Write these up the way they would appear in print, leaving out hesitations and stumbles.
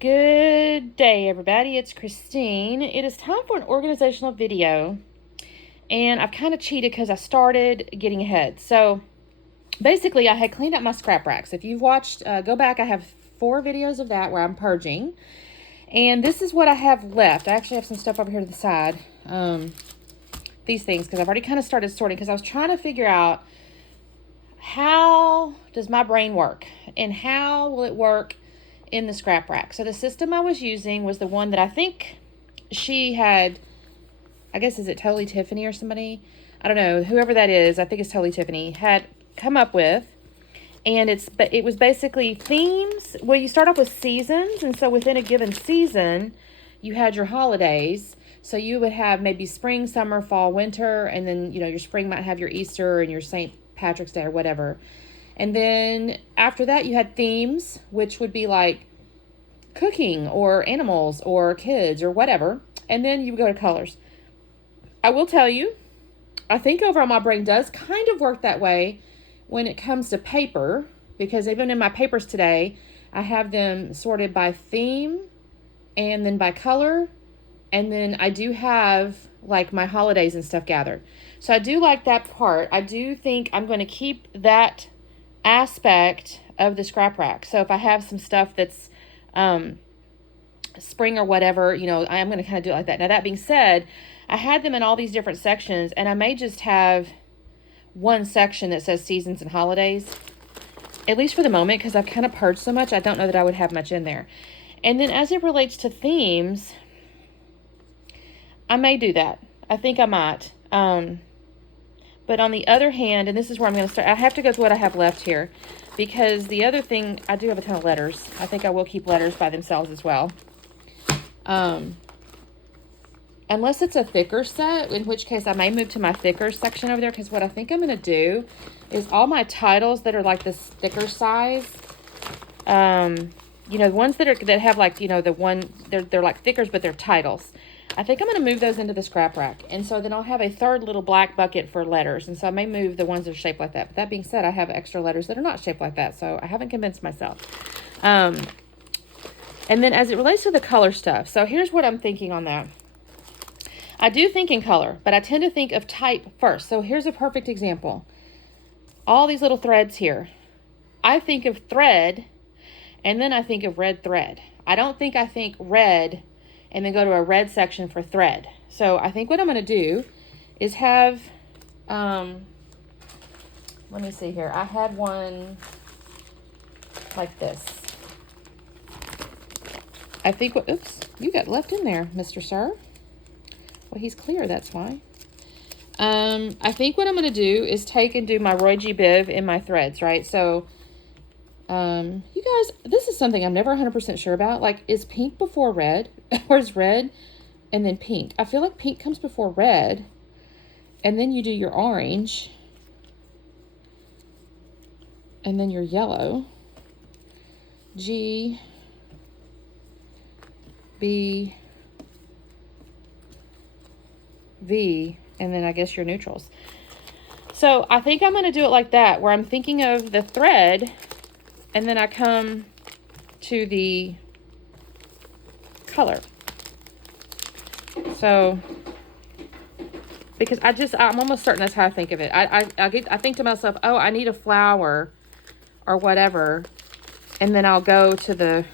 Good day, everybody. It's Christine. It is time for an organizational video, and I've kind of cheated because I started getting ahead. So basically, I had cleaned up my scrap racks. If you've watched, go back. I have 4 videos of that where I'm purging, and this is what I have left. I actually have some stuff over here to the side. These things, because I've already kind of started sorting, because I was trying to figure out how does my brain work and how will it work in the scrap rack. So the system I was using was the one that I think she had, I guess, is it Totally Tiffany or somebody? I don't know, whoever that is, I think it's Totally Tiffany, had come up with. And it was basically themes. Well, you start off with seasons, and so within a given season, you had your holidays. So you would have maybe spring, summer, fall, winter, and then, your spring might have your Easter and your St. Patrick's Day or whatever. And then after that, you had themes, which would be like cooking or animals or kids or whatever. And then you would go to colors. I will tell you, I think overall my brain does kind of work that way when it comes to paper, because even in my papers today, I have them sorted by theme and then by color. And then I do have like my holidays and stuff gathered. So I do like that part. I do think I'm going to keep that aspect of the scrap rack. So if I have some stuff that's spring or whatever, I am going to kind of do it like that. Now, that being said, I had them in all these different sections, and I may just have one section that says seasons and holidays, at least for the moment, because I've kind of purged so much. I don't know that I would have much in there. And then as it relates to themes, I may do that. I think I might. But on the other hand, and this is where I'm going to start, I have to go to what I have left here, because the other thing, I do have a ton of letters. I think I will keep letters by themselves as well. Unless it's a thicker set, in which case I may move to my thicker section over there, because what I think I'm going to do is all my titles that are like this thicker size, the ones that have like, the one, they're like thickers, but they're titles. I think I'm going to move those into the scrap rack. And so then I'll have a third little black bucket for letters. And so I may move the ones that are shaped like that. But that being said, I have extra letters that are not shaped like that. So I haven't convinced myself. And then as it relates to the color stuff. So here's what I'm thinking on that. I do think in color, but I tend to think of type first. So here's a perfect example. All these little threads here. I think of thread, and then I think of red thread. I don't think I think red and then go to a red section for thread. So I think what I'm going to do is have, let me see here. I had one like this. I think, oops, you got left in there, Mr. Sir. Well, he's clear, that's why. I think what I'm going to do is take and do my Roy G. Biv in my threads, right? So, you guys, this is something I'm never 100% sure about. Like, is pink before red? Or is red and then pink? I feel like pink comes before red, and then you do your orange, and then your yellow. G, B, V, and then I guess your neutrals. So I think I'm going to do it like that, where I'm thinking of the thread, and then I come to the color. So, because I'm almost certain that's how I think of it. I think to myself, oh, I need a flower or whatever, and then I'll go to the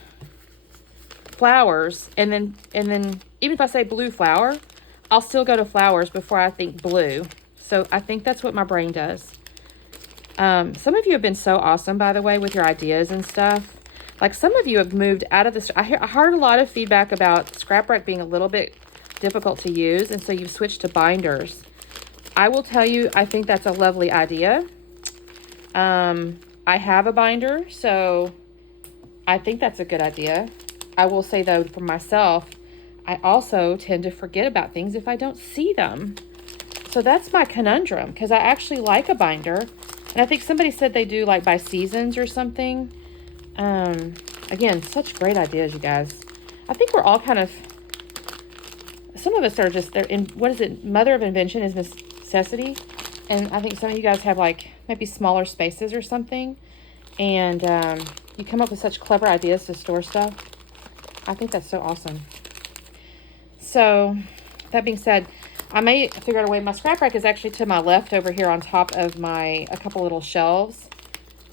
flowers, and then even if I say blue flower, I'll still go to flowers before I think blue. So I think that's what my brain does. Some of you have been so awesome, by the way, with your ideas and stuff. Like, some of you have moved out of this. I heard a lot of feedback about ScrapRack being a little bit difficult to use, and so you've switched to binders. I will tell you, I think that's a lovely idea. I have a binder, so I think that's a good idea. I will say, though, for myself, I also tend to forget about things if I don't see them. So that's my conundrum, because I actually like a binder. And I think somebody said they do like by seasons or something. Again, such great ideas, you guys. I think we're all kind of, some of us are just, they're in, what is it? Mother of invention is necessity. And I think some of you guys have like maybe smaller spaces or something. And you come up with such clever ideas to store stuff. I think that's so awesome. So, that being said, I may figure out a way. My scrap rack is actually to my left over here on top of a couple little shelves.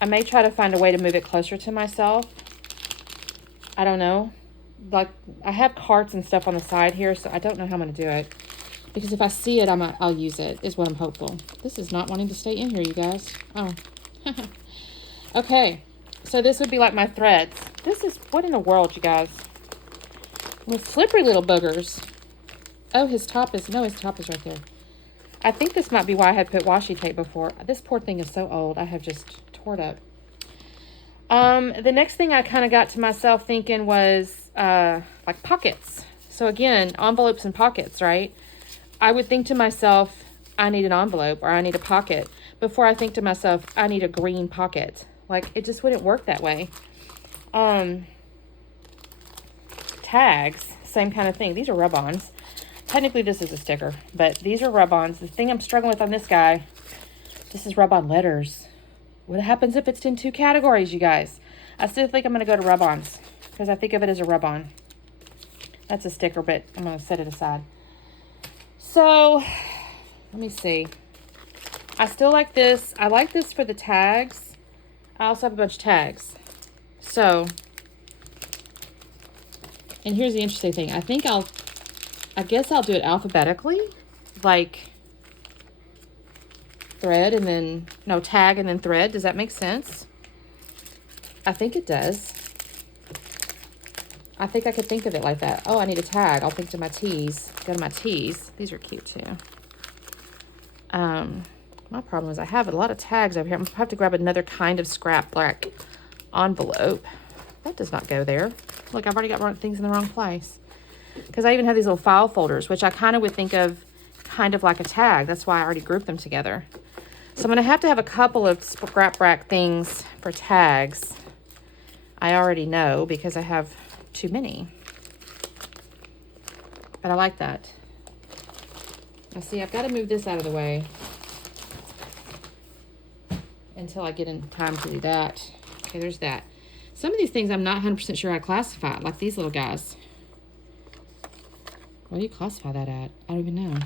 I may try to find a way to move it closer to myself. I don't know. Like, I have carts and stuff on the side here, so I don't know how I'm going to do it. Because if I see it, I'll use it, is what I'm hopeful. This is not wanting to stay in here, you guys. Oh. Okay. So this would be like my threads. This is, what in the world, you guys? With slippery little boogers. Oh, his top is right there. I think this might be why I had put washi tape before. This poor thing is so old. I have just tore it up. The next thing I kind of got to myself thinking was like pockets. So again, envelopes and pockets, right? I would think to myself, I need an envelope or I need a pocket before I think to myself, I need a green pocket. Like, it just wouldn't work that way. Tags, same kind of thing. These are rub-ons. Technically, this is a sticker, but these are rub-ons. The thing I'm struggling with on this guy, this is rub-on letters. What happens if it's in two categories, you guys? I still think I'm going to go to rub-ons because I think of it as a rub-on. That's a sticker, but I'm going to set it aside. So, let me see. I still like this. I like this for the tags. I also have a bunch of tags. So, and here's the interesting thing. I guess I'll do it alphabetically. Like, thread and then, no, tag and then thread. Does that make sense? I think it does. I think I could think of it like that. Oh, I need a tag. I'll think to my T's. Go to my T's. These are cute too. My problem is I have a lot of tags over here. I'm going to have to grab another kind of ScrapRack envelope. That does not go there. Look, I've already got things in the wrong place. Because I even have these little file folders, which I kind of would think of kind of like a tag. That's why I already grouped them together. So I'm going to have a couple of ScrapRack things for tags. I already know because I have too many. But I like that. Now see, I've got to move this out of the way until I get in time to do that. Okay, there's that. Some of these things I'm not 100% sure I classify, like these little guys. What do you classify that at? I don't even know.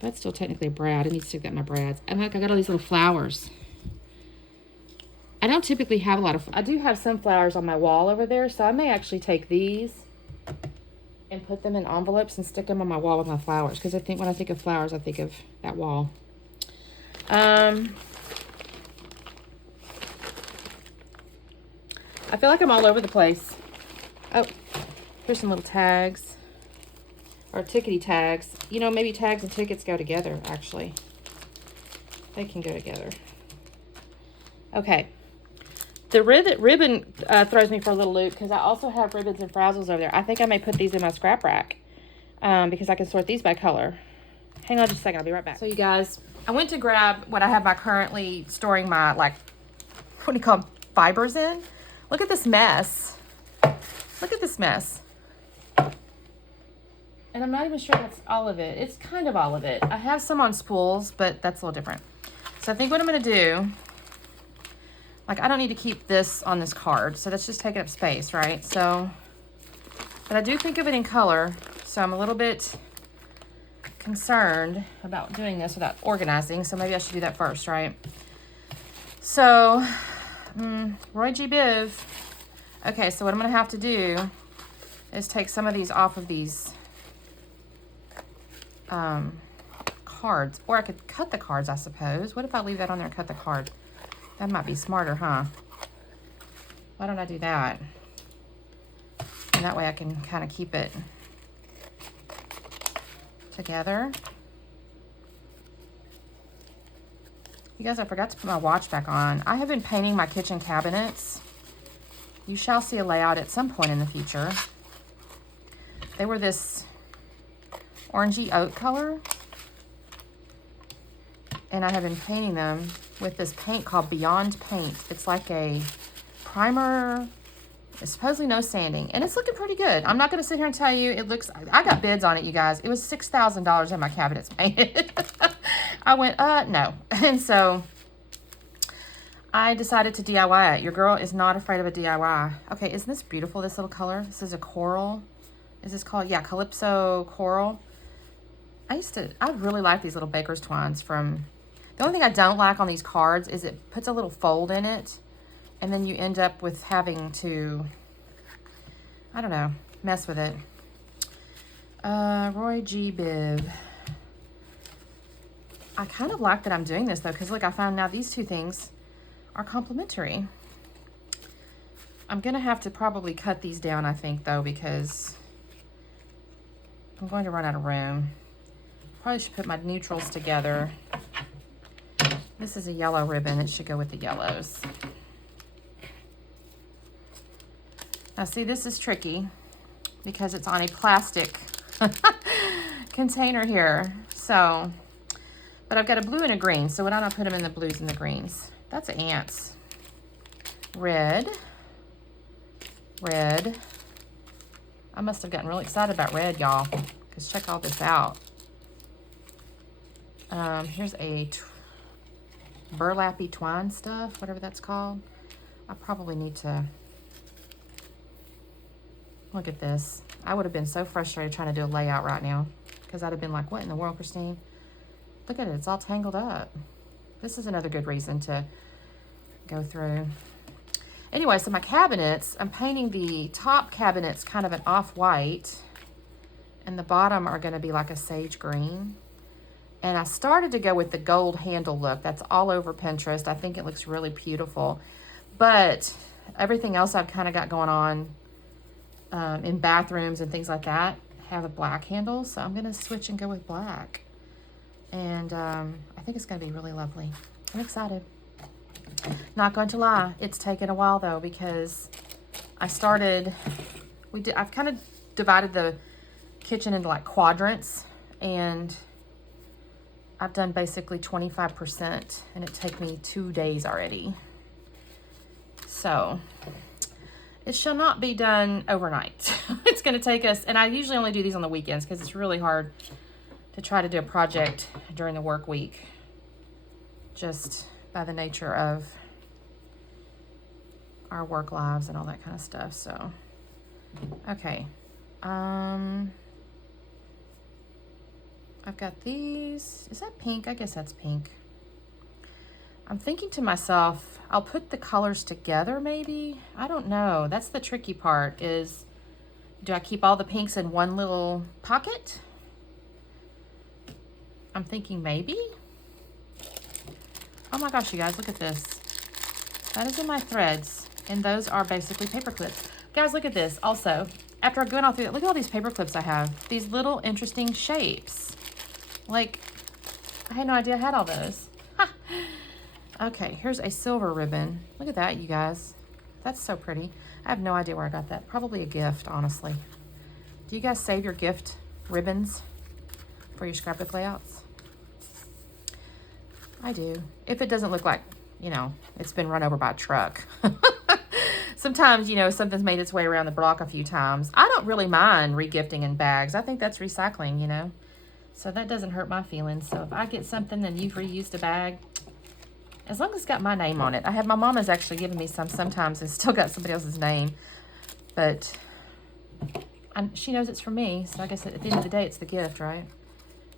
That's still technically a brad. I need to stick that in my brads. And look, I got all these little flowers. I don't typically have a lot of, I do have some flowers on my wall over there, so I may actually take these and put them in envelopes and stick them on my wall with my flowers. Because I think when I think of flowers, I think of that wall. I feel like I'm all over the place. Oh, here's some little tags. Or tickety tags. You know, maybe tags and tickets go together, actually. They can go together. Okay. The ribbon throws me for a little loop because I also have ribbons and frazzles over there. I think I may put these in my scrap rack because I can sort these by color. Hang on just a second. I'll be right back. So, you guys, I went to grab what I have currently storing my, like, what do you call them, fibers in. Look at this mess. Look at this mess. And I'm not even sure that's all of it. It's kind of all of it. I have some on spools, but that's a little different. So I think what I'm going to do, like, I don't need to keep this on this card, so that's just taking up space, right? So, but I do think of it in color, so I'm a little bit concerned about doing this without organizing, so maybe I should do that first, right? So, Roy G. Biv. Okay, so what I'm going to have to do is take some of these off of these cards. Or I could cut the cards, I suppose. What if I leave that on there and cut the card? That might be smarter, huh? Why don't I do that? And that way I can kind of keep it together. You guys, I forgot to put my watch back on. I have been painting my kitchen cabinets. You shall see a layout at some point in the future. They were this orangey oat color. And I have been painting them with this paint called Beyond Paint. It's like a primer. It's supposedly no sanding. And it's looking pretty good. I'm not going to sit here and tell you it looks... I got bids on it, you guys. It was $6,000 and my cabinets painted. I went, no. And so I decided to DIY it. Your girl is not afraid of a DIY. Okay, isn't this beautiful, this little color? This is a coral. Is this called? Yeah, Calypso Coral. I really like these little baker's twines from, the only thing I don't like on these cards is it puts a little fold in it, and then you end up with having to, I don't know, mess with it. Roy G. Bibb. I kind of like that I'm doing this though, because look, I found now these two things are complementary. I'm gonna have to probably cut these down, I think, though, because I'm going to run out of room. Probably should put my neutrals together. This is a yellow ribbon. It should go with the yellows. Now see, this is tricky because it's on a plastic container here. So, but I've got a blue and a green. So why don't I put them in the blues and the greens? That's ants. Red. Red. I must have gotten really excited about red, y'all, because check all this out. Here's a burlappy twine stuff, whatever that's called. I probably need to look at this. I would have been so frustrated trying to do a layout right now because I'd have been like, what in the world, Christine? Look at it, it's all tangled up. This is another good reason to go through. Anyway, so my cabinets, I'm painting the top cabinets kind of an off-white, and the bottom are gonna be like a sage green. And I started to go with the gold handle look. That's all over Pinterest. I think it looks really beautiful. But everything else I've kind of got going on in bathrooms and things like that have a black handle. So I'm going to switch and go with black. And I think it's going to be really lovely. I'm excited. Not going to lie. It's taken a while, though, because I started... I've kind of divided the kitchen into, like, quadrants. And... I've done basically 25%, and it took me 2 days already. So it shall not be done overnight. It's going to take us, and I usually only do these on the weekends because it's really hard to try to do a project during the work week, just by the nature of our work lives and all that kind of stuff. So, okay. I've got these. Is that pink? I guess that's pink. I'm thinking to myself, I'll put the colors together maybe. I don't know. That's the tricky part is, do I keep all the pinks in one little pocket? I'm thinking maybe. Oh my gosh, you guys, look at this. That is in my threads. And those are basically paper clips. Guys, look at this. Also, after I'm going all through it, look at all these paper clips I have. These little interesting shapes. Like, I had no idea I had all those. Ha. Okay, here's a silver ribbon. Look at that, you guys. That's so pretty. I have no idea where I got that. Probably a gift, honestly. Do you guys save your gift ribbons for your scrapbook layouts? I do. If it doesn't look like, you know, it's been run over by a truck. Sometimes, you know, something's made its way around the block a few times. I don't really mind regifting in bags. I think that's recycling, you know. So that doesn't hurt my feelings. So if I get something and you've reused a bag, as long as it's got my name on it. I have my mama's actually given me some sometimes and still got somebody else's name. But she knows it's for me. So I guess at the end of the day, it's the gift, right?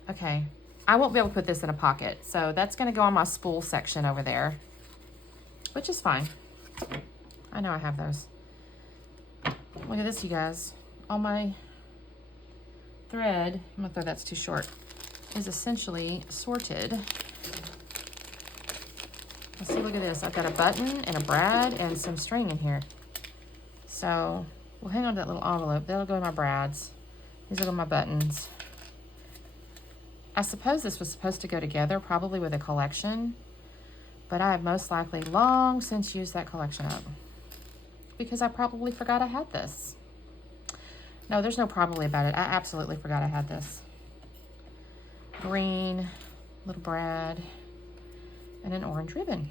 Okay. I won't be able to put this in a pocket. So that's going to go on my spool section over there, which is fine. I know I have those. Look at this, you guys. All my thread, I'm gonna throw that's too short, is essentially sorted. Let's see, look at this. I've got a button and a brad and some string in here. So we'll hang on to that little envelope. That'll go in my brads. These will go my buttons. I suppose this was supposed to go together, probably with a collection, but I have most likely long since used that collection up because I probably forgot I had this. No, there's no probably about it. I absolutely forgot I had this. Green, little brad, and an orange ribbon.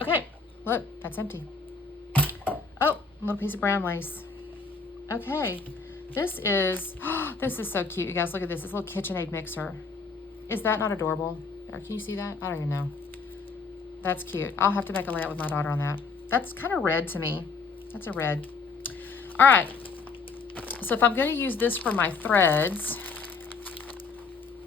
Okay, look, that's empty. Oh, a little piece of brown lace. Okay, this is so cute, you guys. Look at this. This little KitchenAid mixer. Is that not adorable? Or can you see that? I don't even know. That's cute. I'll have to make a layout with my daughter on that. That's kind of red to me. That's a red. All right. So if I'm going to use this for my threads,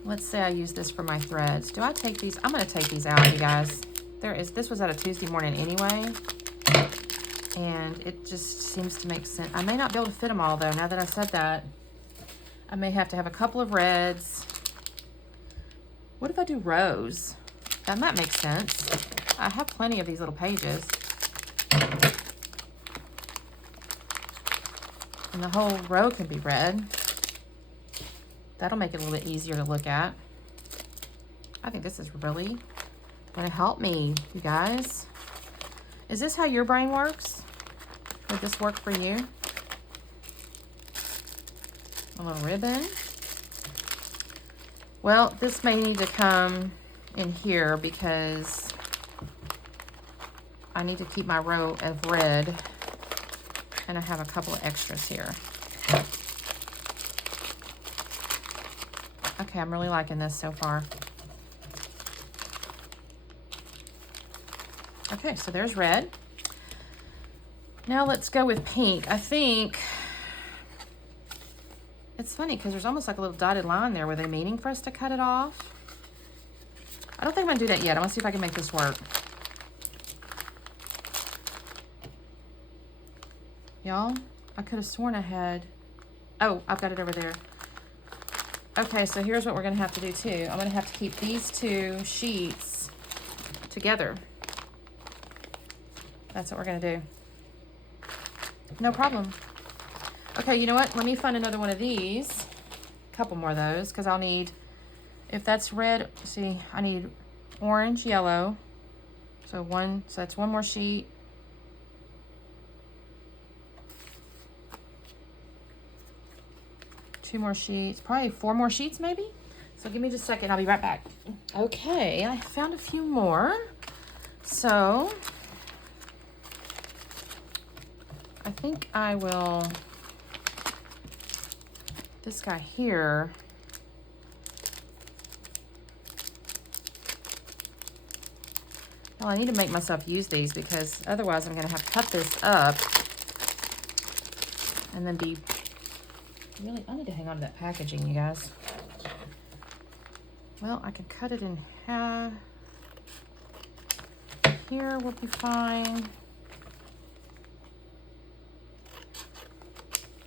let's say I use this for my threads. Do I take these? I'm going to take these out, you guys. This was at a Tuesday morning anyway. And it just seems to make sense. I may not be able to fit them all though. Now that I said that, I may have to have a couple of reds. What if I do rows? That might make sense. I have plenty of these little pages. And the whole row can be red. That'll make it a little bit easier to look at. I think this is really going to help me, you guys. Is this how your brain works? Would this work for you? A little ribbon. Well, this may need to come in here because I need to keep my row of red, and I have a couple of extras here. Okay, I'm really liking this so far. Okay, so there's red. Now let's go with pink. I think it's funny because there's almost like a little dotted line there. Were they meaning for us to cut it off? I don't think I'm gonna do that yet. I wanna see if I can make this work. Y'all, I could have sworn I had, oh, I've got it over there. Okay, so here's what we're gonna have to do too. I'm gonna have to keep these two sheets together. That's what we're gonna do. No problem. Okay, you know what? Let me find another one of these. A couple more of those, because I'll need, if that's red, see, I need orange, yellow. So that's one more sheet. Two more sheets, probably 4 more sheets maybe. So give me just a second, I'll be right back. Okay, I found a few more. So I think I will, this guy here, well, I need to make myself use these because otherwise I'm gonna have to cut this up and then be really, I need to hang on to that packaging, you guys. Well, I can cut it in half. Here will be fine.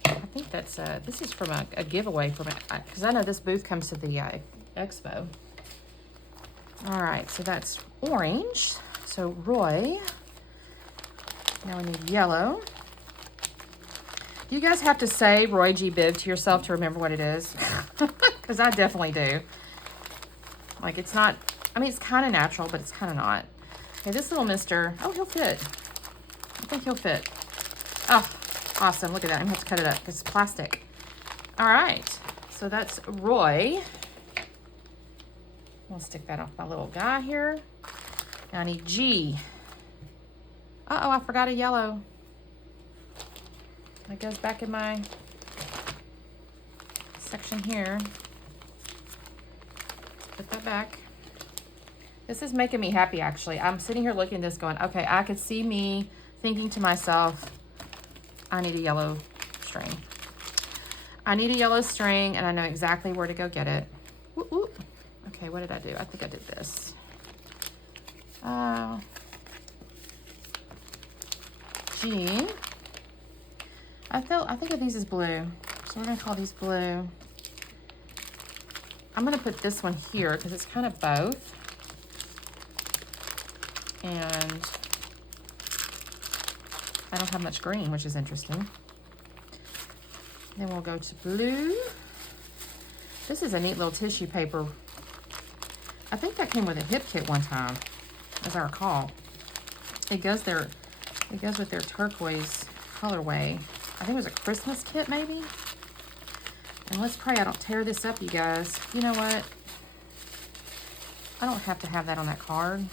I think that's, this is from a giveaway from, because I know this booth comes to the expo. All right, so that's orange. So Roy. Now we need yellow. You guys have to say Roy G. Biv to yourself to remember what it is. Because I definitely do. Like, it's not, I mean, it's kind of natural, but it's kind of not. Okay, this little mister, oh, he'll fit. I think he'll fit. Oh, awesome. Look at that. I'm going to have to cut it up because it's plastic. All right. So that's Roy. I'll stick that off my little guy here. Now I need G. Uh-oh, I forgot a yellow. That goes back in my section here. Put that back. This is making me happy, actually. I'm sitting here looking at this going, okay, I could see me thinking to myself, I need a yellow string. I need a yellow string, and I know exactly where to go get it. Whoop, whoop. Okay, what did I do? I think I did this. G. I think of these as blue, so we're gonna call these blue. I'm gonna put this one here because it's kind of both. And I don't have much green, which is interesting. Then we'll go to blue. This is a neat little tissue paper. I think that came with a hip kit one time, as I recall. It goes with their turquoise colorway. I think it was a Christmas kit, maybe. And let's pray I don't tear this up, you guys. You know what? I don't have to have that on that card.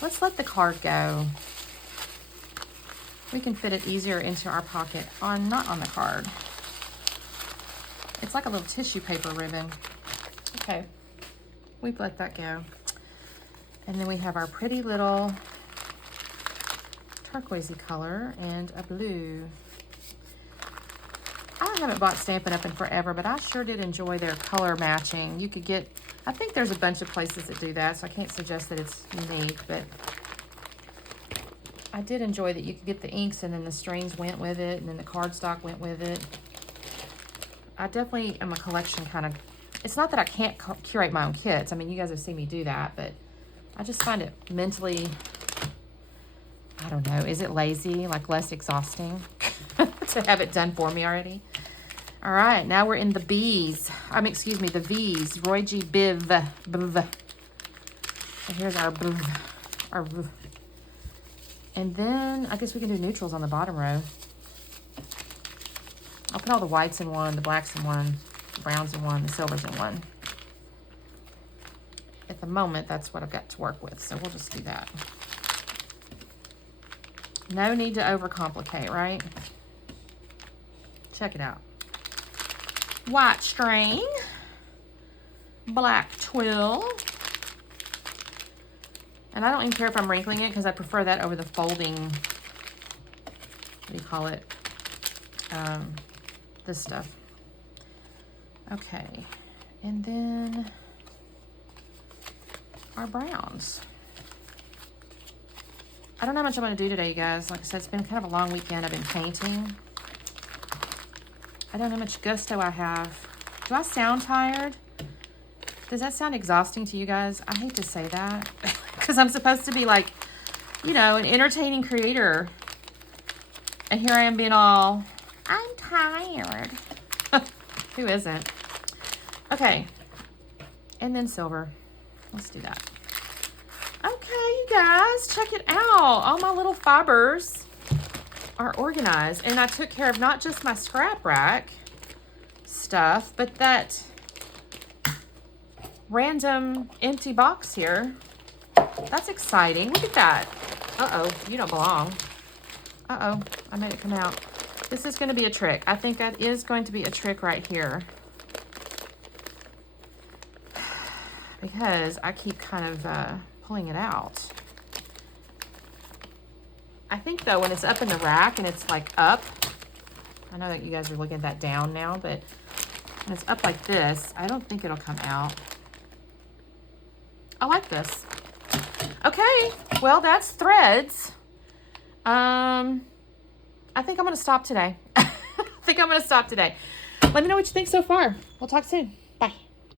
Let's let the card go. We can fit it easier into our pocket not on the card. It's like a little tissue paper ribbon. Okay, we've let that go. And then we have our pretty little turquoisey color and a blue. I haven't bought Stampin' Up! In forever, but I sure did enjoy their color matching. You could get, I think there's a bunch of places that do that, so I can't suggest that it's unique, but I did enjoy that you could get the inks and then the strings went with it, and then the cardstock went with it. I definitely am a collection kind of, it's not that I can't curate my own kits. I mean, you guys have seen me do that, but I just find it mentally, I don't know, is it lazy, like less exhausting to have it done for me already? All right, now we're in the B's. Excuse me, the V's. Roy G. Biv. So here's our Biv. Our Biv. And then I guess we can do neutrals on the bottom row. I'll put all the whites in one, the blacks in one, the browns in one, the silvers in one. At the moment, that's what I've got to work with, so we'll just do that. No need to overcomplicate, right? Check it out. White string, black twill, and I don't even care if I'm wrinkling it because I prefer that over the folding, what do you call it, this stuff. Okay, and then our browns. I don't know how much I'm going to do today, you guys. Like I said, it's been kind of a long weekend. I've been painting. I don't know how much gusto I have. Do I sound tired? Does that sound exhausting to you guys? I hate to say that because I'm supposed to be like, you know, an entertaining creator. And here I am being all, I'm tired. Who isn't? Okay. And then silver. Let's do that. Okay, you guys, check it out. All my little fibers are organized, and I took care of not just my scrap rack stuff, but that random empty box here. That's exciting. Look at that. Uh-oh, you don't belong. Uh-oh, I made it come out. This is going to be a trick. I think that is going to be a trick right here, because I keep kind of pulling it out. I think though when it's up in the rack and it's like up, I know that you guys are looking at that down now, but when it's up like this, I don't think it'll come out. I like this. Okay, well that's threads. I think I'm gonna stop today. Let me know what you think so far. We'll talk soon.